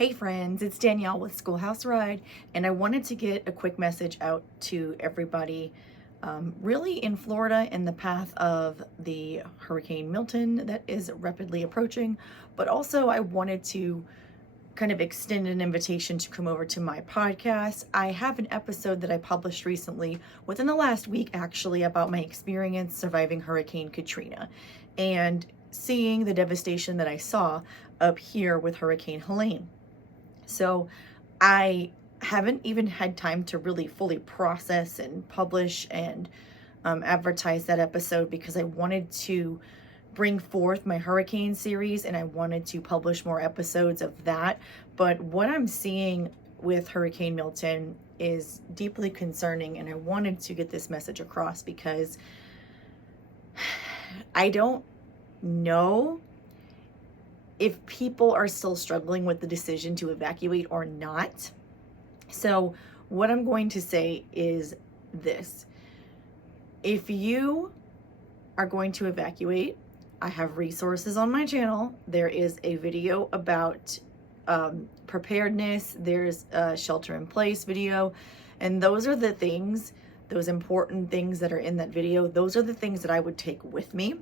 Hey friends, it's Danielle with Schoolhouse Ride, and I wanted to get a quick message out to everybody really in Florida in the path of the Hurricane Milton that is rapidly approaching, but also I wanted to kind of extend an invitation to come over to my podcast. I have an episode that I published recently, within the last week actually, about my experience surviving Hurricane Katrina and seeing the devastation that I saw up here with Hurricane Helene. So I haven't even had time to really fully process and publish and advertise that episode because I wanted to bring forth my hurricane series and I wanted to publish more episodes of that. But what I'm seeing with Hurricane Milton is deeply concerning, and I wanted to get this message across because I don't know if people are still struggling with the decision to evacuate or not. So what I'm going to say is this: if you are going to evacuate, I have resources on my channel. There is a video about preparedness. There's a shelter in place video. And those are the things, those important things that are in that video. Those are the things that I would take with me.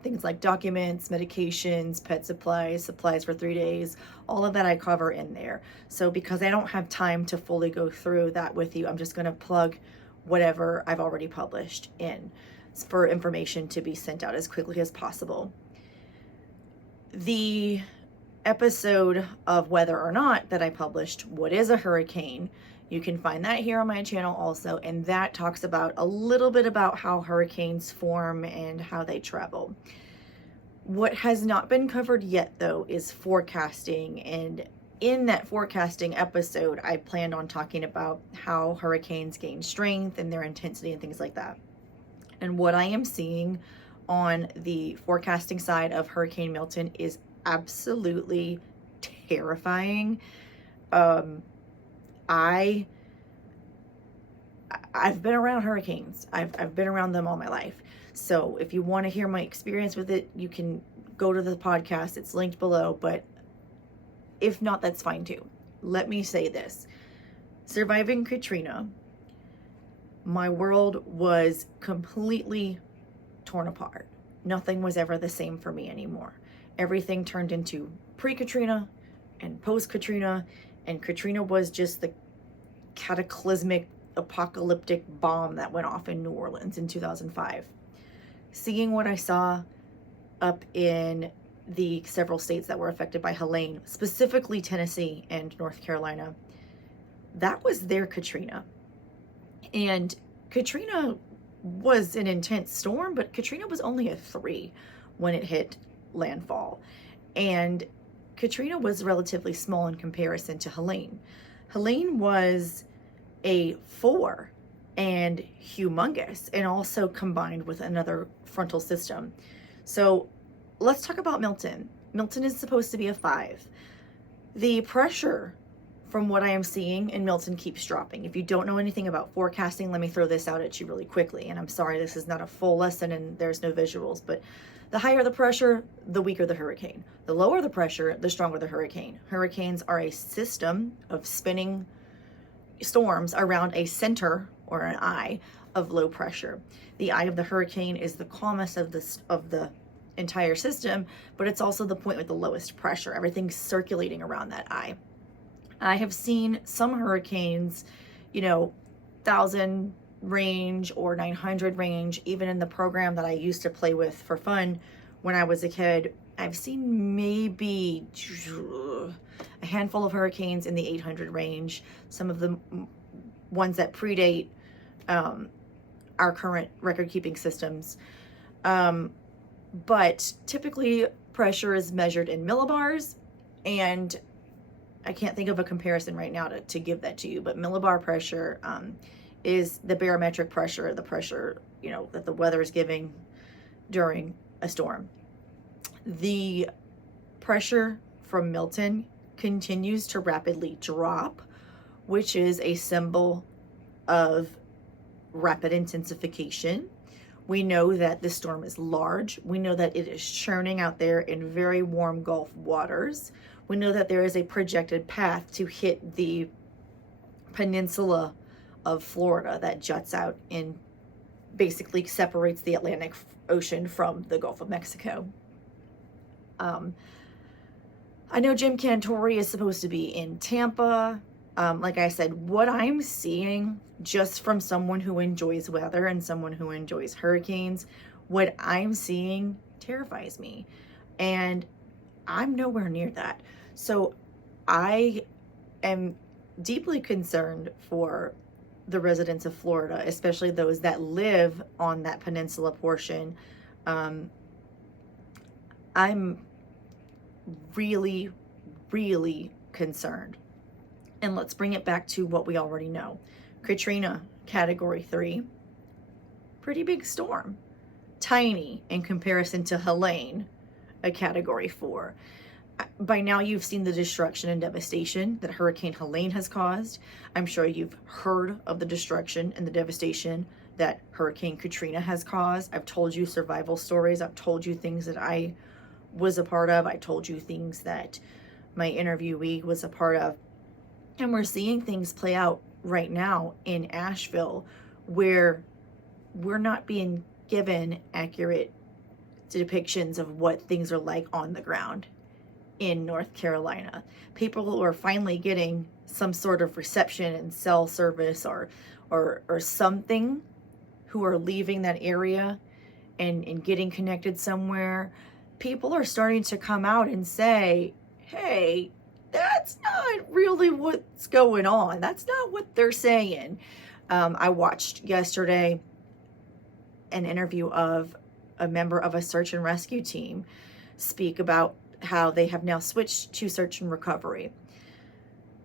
Things like documents, medications, pet supplies, supplies for 3 days, all of that I cover in there. So because I don't have time to fully go through that with you, I'm just going to plug whatever I've already published in for information to be sent out as quickly as possible. The episode of whether or not that I published, what is a hurricane, you can find that here on my channel also, and that talks about a little bit about how hurricanes form and how they travel. What has not been covered yet though is forecasting, and in that forecasting episode I planned on talking about how hurricanes gain strength and their intensity and things like that. And what I am seeing on the forecasting side of Hurricane Milton is absolutely terrifying. I've been around hurricanes. I've been around them all my life. So if you want to hear my experience with it, you can go to the podcast. It's linked below. But if not, that's fine too. Let me say this. Surviving Katrina, my world was completely torn apart. Nothing was ever the same for me anymore. Everything turned into pre-Katrina and post-Katrina, and Katrina was just the cataclysmic apocalyptic bomb that went off in New Orleans in 2005. Seeing what I saw up in the several states that were affected by Helene, specifically Tennessee and North Carolina, that was their Katrina. And Katrina was an intense storm, but Katrina was only a 3 when it hit landfall. And Katrina was relatively small in comparison to Helene. Helene was a 4 and humongous, and also combined with another frontal system. So let's talk about Milton. Milton is supposed to be a 5. The pressure from what I am seeing in Milton keeps dropping. If you don't know anything about forecasting, let me throw this out at you really quickly. And I'm sorry, this is not a full lesson and there's no visuals, but the higher the pressure, the weaker the hurricane. The lower the pressure, the stronger the hurricane. Hurricanes are a system of spinning storms around a center or an eye of low pressure. The eye of the hurricane is the calmest of the entire system, but it's also the point with the lowest pressure. Everything's circulating around that eye. I have seen some hurricanes, 1,000 range or 900 range, even in the program that I used to play with for fun when I was a kid. I've seen maybe a handful of hurricanes in the 800 range, some of the ones that predate our current record-keeping systems. But typically pressure is measured in millibars, and I can't think of a comparison right now to give that to you, but millibar pressure is the barometric pressure, the pressure, that the weather is giving during a storm. The pressure from Milton continues to rapidly drop, which is a symbol of rapid intensification, We know that the storm is large. We know that it is churning out there in very warm Gulf waters. We know that there is a projected path to hit the peninsula of Florida that juts out and basically separates the Atlantic Ocean from the Gulf of Mexico. I know Jim Cantori is supposed to be in Tampa. Like I said, what I'm seeing just from someone who enjoys weather and someone who enjoys hurricanes, what I'm seeing terrifies me. And I'm nowhere near that. So I am deeply concerned for the residents of Florida, especially those that live on that peninsula portion. I'm really, really concerned. And let's bring it back to what we already know. Katrina, Category 3, pretty big storm. Tiny in comparison to Helene, a Category 4. By now you've seen the destruction and devastation that Hurricane Helene has caused. I'm sure you've heard of the destruction and the devastation that Hurricane Katrina has caused. I've told you survival stories. I've told you things that I was a part of. I told you things that my interviewee was a part of. And we're seeing things play out right now in Asheville where we're not being given accurate depictions of what things are like on the ground in North Carolina. People are finally getting some sort of reception and cell service or something, who are leaving that area and getting connected somewhere. People are starting to come out and say, hey, that's not really what's going on. That's not what they're saying. I watched yesterday an interview of a member of a search and rescue team speak about how they have now switched to search and recovery.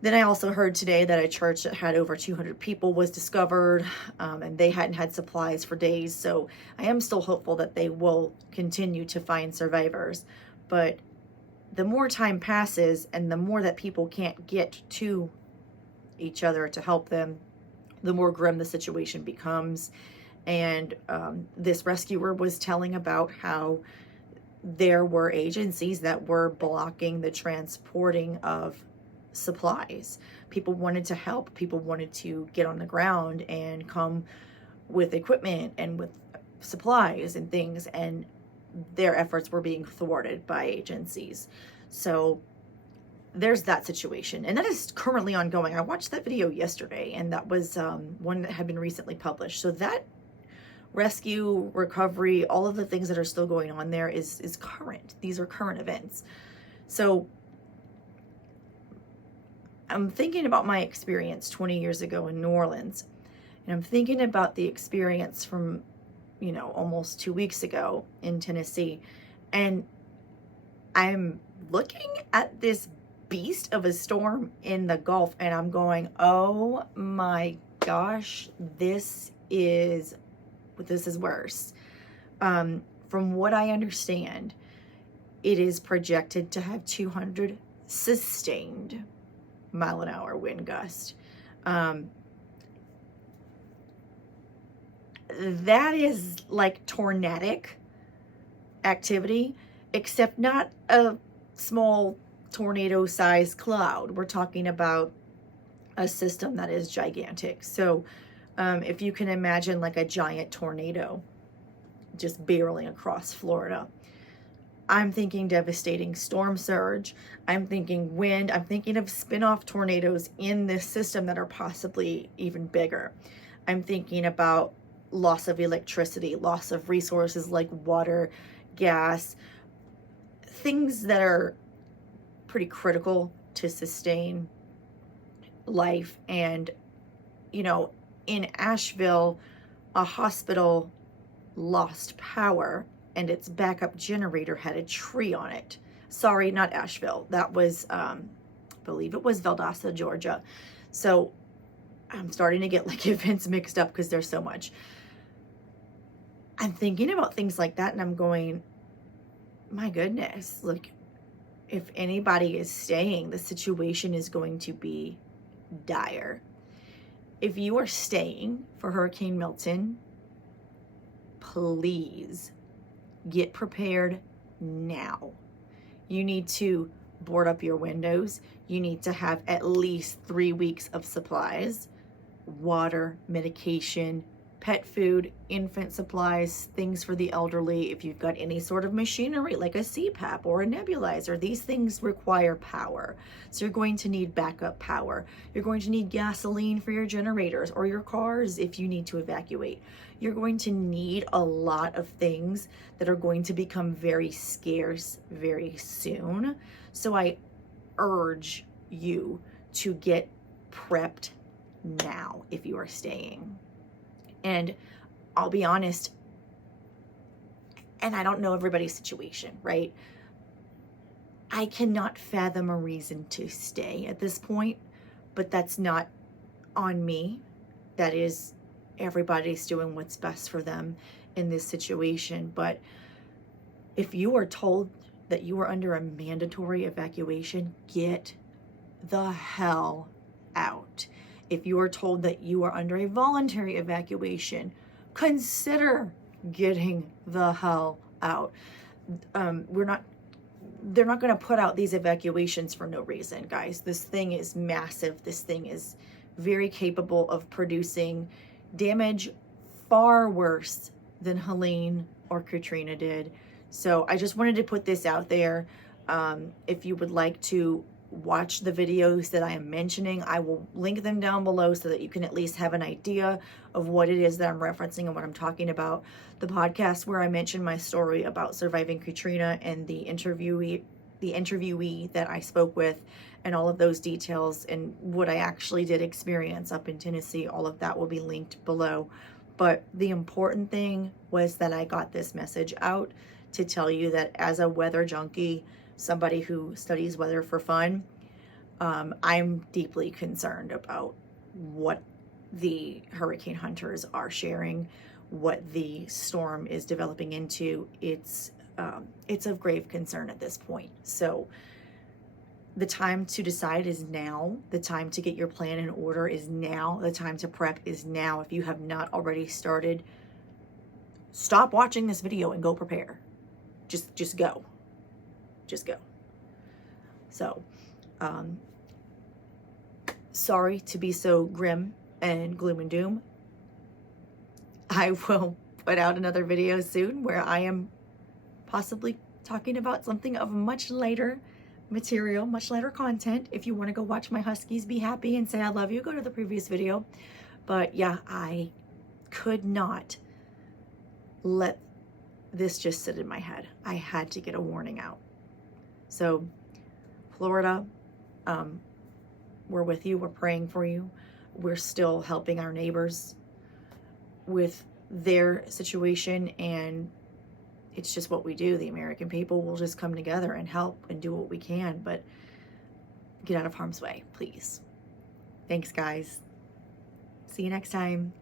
Then I also heard today that a church that had over 200 people was discovered, and they hadn't had supplies for days. So I am still hopeful that they will continue to find survivors. But the more time passes and the more that people can't get to each other to help them, the more grim the situation becomes. And this rescuer was telling about how there were agencies that were blocking the transporting of supplies. People wanted to help. People wanted to get on the ground and come with equipment and with supplies and things, and their efforts were being thwarted by agencies. So there's that situation, and that is currently ongoing. I watched that video yesterday, and that was one that had been recently published. So that rescue, recovery, all of the things that are still going on there is current. These are current events. So I'm thinking about my experience 20 years ago in New Orleans, and I'm thinking about the experience from, almost 2 weeks ago in Tennessee, and I'm looking at this beast of a storm in the Gulf, and I'm going, oh my gosh, this is worse. From what I understand, it is projected to have 200 sustained mile-an-hour wind gust. That is like tornadic activity, except not a small tornado-sized cloud. We're talking about a system that is gigantic. So if you can imagine like a giant tornado just barreling across Florida, I'm thinking devastating storm surge. I'm thinking wind. I'm thinking of spin-off tornadoes in this system that are possibly even bigger. I'm thinking about loss of electricity, loss of resources like water, gas, things that are pretty critical to sustain life. And, in Asheville, a hospital lost power and its backup generator had a tree on it. Sorry, not Asheville. That was, I believe it was Valdosta, Georgia. So I'm starting to get like events mixed up because there's so much. I'm thinking about things like that, and I'm going, my goodness, look, if anybody is staying, the situation is going to be dire. If you are staying for Hurricane Milton, please get prepared now. You need to board up your windows. You need to have at least 3 weeks of supplies, water, medication, pet food, infant supplies, things for the elderly. If you've got any sort of machinery like a CPAP or a nebulizer, these things require power. So you're going to need backup power. You're going to need gasoline for your generators or your cars if you need to evacuate. You're going to need a lot of things that are going to become very scarce very soon. So I urge you to get prepped now if you are staying. And I'll be honest, and I don't know everybody's situation, right? I cannot fathom a reason to stay at this point, but that's not on me. That is, everybody's doing what's best for them in this situation. But if you are told that you are under a mandatory evacuation, get the hell out. If you are told that you are under a voluntary evacuation, consider getting the hell out. They're not going to put out these evacuations for no reason, guys. This thing is massive. This thing is very capable of producing damage far worse than Helene or Katrina did. So I just wanted to put this out there. If you would like to watch the videos that I am mentioning, I will link them down below so that you can at least have an idea of what it is that I'm referencing and what I'm talking about. The podcast where I mentioned my story about surviving Katrina and the interviewee that I spoke with, and all of those details and what I actually did experience up in Tennessee, all of that will be linked below. But the important thing was that I got this message out to tell you that as a weather junkie, somebody who studies weather for fun, I'm deeply concerned about what the hurricane hunters are sharing, what the storm is developing into. It's of grave concern at this point. So the time to decide is now. The time to get your plan in order is now. The time to prep is now. If you have not already started, stop watching this video and go prepare. Just go. Just go. So, sorry to be so grim and gloom and doom. I will put out another video soon where I am possibly talking about something of much lighter material, much lighter content. If you want to go watch my huskies be happy and say I love you, go to the previous video. But yeah, I could not let this just sit in my head. I had to get a warning out. So, Florida, we're with you. We're praying for you. We're still helping our neighbors with their situation, and it's just what we do. The American people will just come together and help and do what we can, but get out of harm's way, please. Thanks, guys. See you next time.